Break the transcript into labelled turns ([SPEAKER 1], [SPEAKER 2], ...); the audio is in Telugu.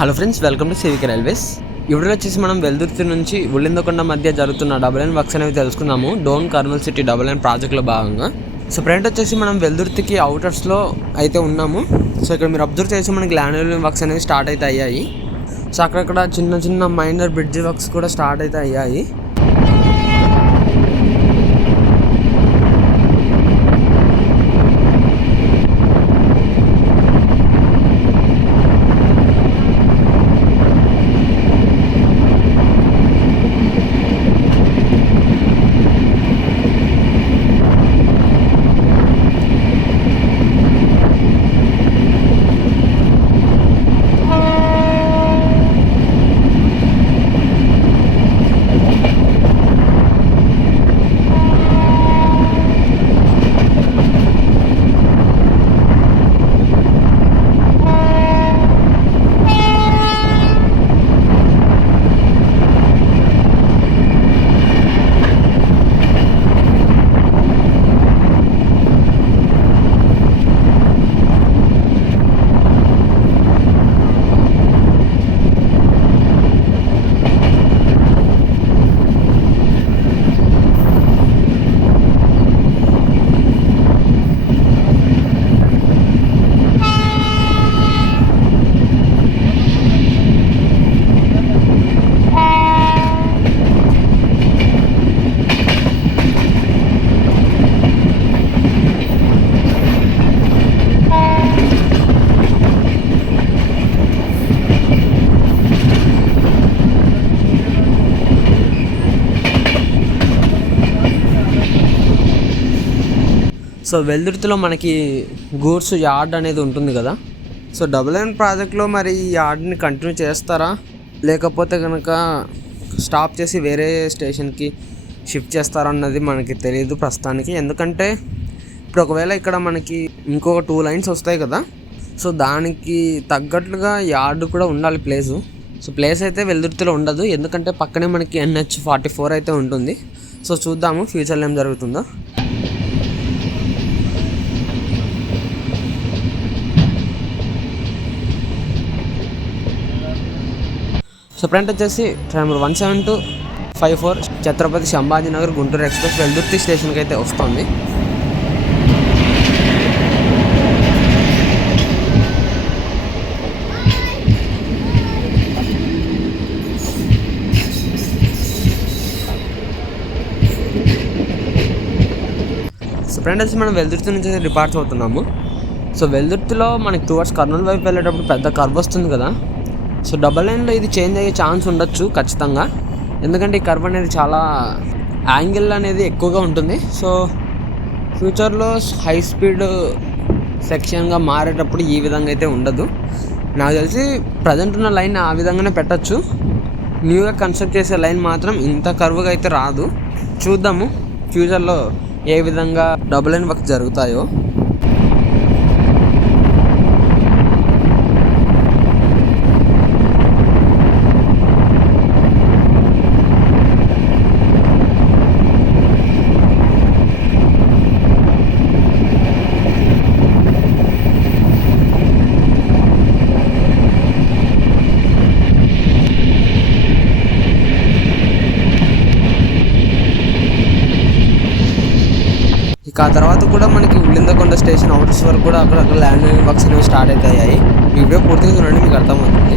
[SPEAKER 1] Hello friends welcome to civic railways ఇప్పుడు వచ్చేసి మనం వెల్దుర్తి నుంచి ఉల్లిందకొండ మధ్య జరుగుతున్న డబుల్ ఎన్ వర్క్స్ అనేవి తెలుసుకున్నాము డోన్ కర్నూల్ సిటీ డబుల్ ఎన్ ప్రాజెక్ట్లో భాగంగా. సో ఫ్రెండ్ వచ్చేసి మనం వెల్దుర్తికి అవుటర్స్లో అయితే ఉన్నాము. సో ఇక్కడ మీరు అబ్జర్వ్ చేసి మనకి ల్యాండ్ వర్క్స్ అనేవి స్టార్ట్ అయితే అయ్యాయి. సో అక్కడక్కడ చిన్న చిన్న మైనర్ బ్రిడ్జ్ వర్క్స్ కూడా స్టార్ట్ అయితే అయ్యాయి. సో వెల్దుర్తిలో మనకి గూడ్స్ యార్డ్ అనేది ఉంటుంది కదా? సో డబుల్ ఎన్ ప్రాజెక్ట్లో మరి ఈ యార్డ్ని కంటిన్యూ చేస్తారా? లేకపోతే కనుక స్టాప్ చేసి వేరే స్టేషన్కి షిఫ్ట్ చేస్తారా అన్నది మనకి తెలియదు ప్రస్తుతానికి. ఎందుకంటే ఇప్పుడు ఒకవేళ ఇక్కడ మనకి ఇంకొక టూ లైన్స్ వస్తాయి కదా సో దానికి తగ్గట్లుగా యార్డ్ కూడా ఉండాలి ప్లేసు. సో ప్లేస్ అయితే వెల్దుర్తిలో ఉండదు. ఎందుకంటే పక్కనే మనకి ఎన్హెచ్ ఫార్టీ ఫోర్ అయితే ఉంటుంది. సో చూద్దాము ఫ్యూచర్లో ఏం జరుగుతుందో. సో ఫ్రెండ్ వచ్చేసి number one seven two five four Chhatrapati Sambhajinagar Guntur express Veldurthi స్టేషన్కి అయితే వస్తుంది. సో ఫ్రెండ్ వచ్చి మనం వెల్దుర్తి నుంచి అయితే డిపార్ట్ అవుతున్నాము. సో వెల్దుర్తిలో మనకి టువర్డ్స్ కర్నూలు వైపు వెళ్ళేటప్పుడు పెద్ద కర్వ్ వస్తుంది కదా. సో డబల్ లైన్లో ఇది చేంజ్ అయ్యే ఛాన్స్ ఉండొచ్చు ఖచ్చితంగా. ఎందుకంటే ఈ కర్వ్ అనేది చాలా యాంగిల్ అనేది ఎక్కువగా ఉంటుంది. సో ఫ్యూచర్లో హై స్పీడ్ సెక్షన్గా మారేటప్పుడు ఈ విధంగా అయితే ఉండదు. నాకు తెలిసి ప్రజెంట్ ఉన్న లైన్ ఆ విధంగానే పెట్టచ్చు. న్యూగా కన్స్ట్రక్ట్ చేసే లైన్ మాత్రం ఇంత కరువుగా అయితే రాదు. చూద్దాము ఫ్యూచర్లో ఏ విధంగా డబుల్ లైన్ వర్క్ జరుగుతాయో. ఆ తర్వాత కూడా మనకి ఉల్లిందకొండ స్టేషన్ అవుట్స్ వరకు కూడా అక్కడ అక్కడ ల్యాండ్ వర్క్స్ అనేవి స్టార్ట్ అయితే అయ్యాయి ఈ వీడియో పూర్తిగా చూడండి మీకు అర్థమవుతుంది.